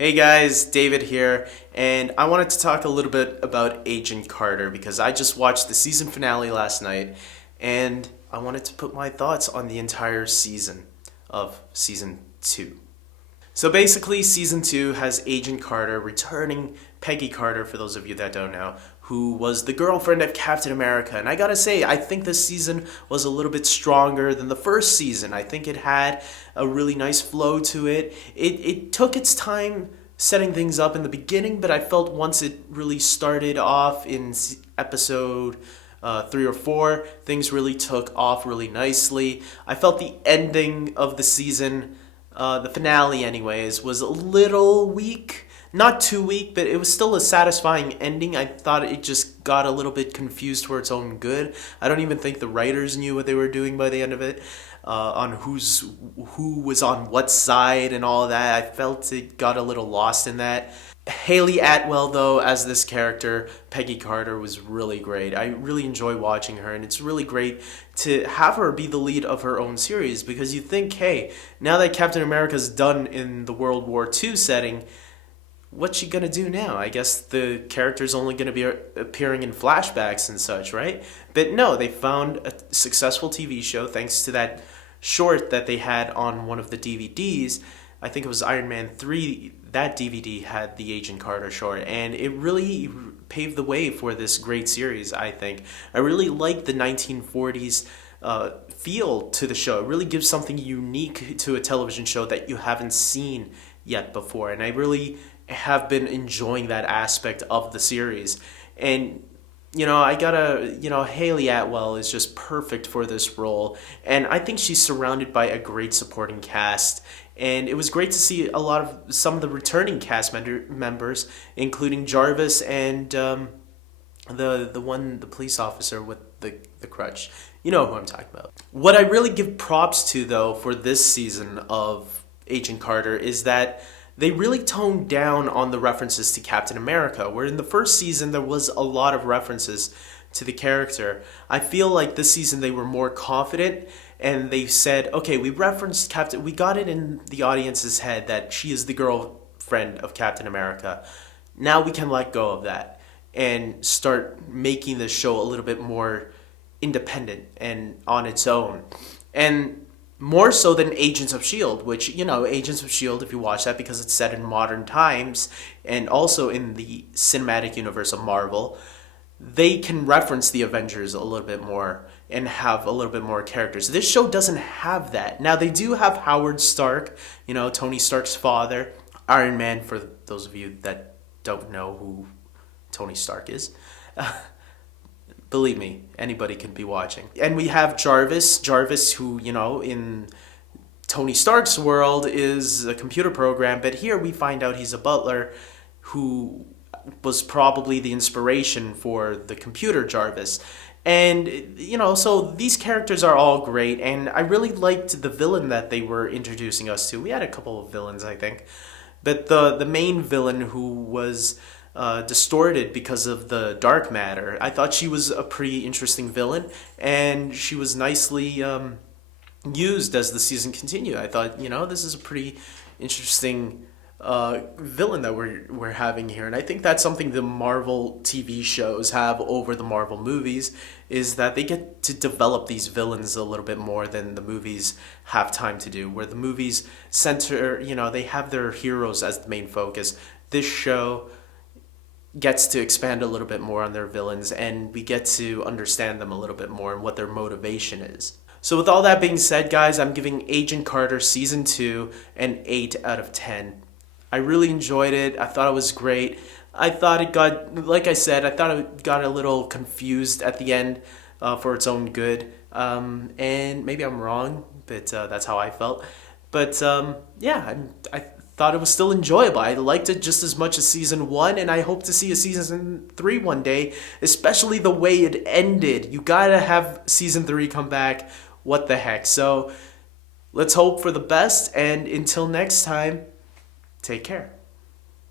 Hey guys, David here, and I wanted to talk a little bit about Agent Carter because I just watched the season finale last night and I wanted to put my thoughts on the entire season of season 2. So basically, season 2 has Agent Carter returning Peggy Carter, for those of you that don't know, who was the girlfriend of Captain America. And I gotta say, I think this season was a little bit stronger than the first season. I think it had a really nice flow to it. It took its time setting things up in the beginning, but I felt once it really started off in episode 3 or 4, things really took off really nicely. I felt the ending of the season, the finale, anyways, was a little weak. Not too weak, but it was still a satisfying ending. I thought it just got a little bit confused for its own good. I don't even think the writers knew what they were doing by the end of it, on who was on what side and all that. I felt it got a little lost in that. Haley Atwell, though, as this character, Peggy Carter, was really great. I really enjoy watching her, and it's really great to have her be the lead of her own series because you think, hey, now that Captain America's done in the World War II setting, what's she gonna do now? I guess the character's only gonna be appearing in flashbacks and such, right? But no, they found a successful TV show thanks to that short that they had on one of the DVDs. I think it was Iron Man 3. That DVD had the Agent Carter short, and it really paved the way for this great series, I think. I really like the 1940s feel to the show. It really gives something unique to a television show that you haven't seen yet before, and I really have been enjoying that aspect of the series. And I gotta, Haley Atwell is just perfect for this role. And I think she's surrounded by a great supporting cast. And it was great to see some of the returning cast members, including Jarvis and the police officer with the crutch. You know who I'm talking about. What I really give props to, though, for this season of Agent Carter is that they really toned down on the references to Captain America, where in the first season there was a lot of references to the character. I feel like this season they were more confident and they said, okay, we referenced Captain, we got it in the audience's head that she is the girlfriend of Captain America. Now we can let go of that and start making the show a little bit more independent and on its own. And more so than Agents of S.H.I.E.L.D., which, Agents of S.H.I.E.L.D., if you watch that because it's set in modern times and also in the cinematic universe of Marvel, they can reference the Avengers a little bit more and have a little bit more characters. This show doesn't have that. Now, they do have Howard Stark, Tony Stark's father, Iron Man, for those of you that don't know who Tony Stark is. Believe me, anybody can be watching. And we have Jarvis who, in Tony Stark's world is a computer program, but here we find out he's a butler who was probably the inspiration for the computer Jarvis. And, so these characters are all great, and I really liked the villain that they were introducing us to. We had a couple of villains, I think. But the main villain who was distorted because of the dark matter. I thought she was a pretty interesting villain, and she was nicely used as the season continued. I thought, this is a pretty interesting villain that we're having here, and I think that's something the Marvel TV shows have over the Marvel movies, is that they get to develop these villains a little bit more than the movies have time to do, where the movies center, they have their heroes as the main focus. This show gets to expand a little bit more on their villains, and we get to understand them a little bit more and what their motivation is. So with all that being said, guys, I'm giving Agent Carter Season 2 an 8 out of 10. I really enjoyed it. I thought it was great. I thought it got, like I said, I thought it got a little confused at the end for its own good. And maybe I'm wrong, but that's how I felt. But yeah, I thought it was still enjoyable. I liked it just as much as season 1, and I hope to see a season 3 one day, especially the way it ended. You gotta have season 3 come back. What the heck? So let's hope for the best, and until next time, take care.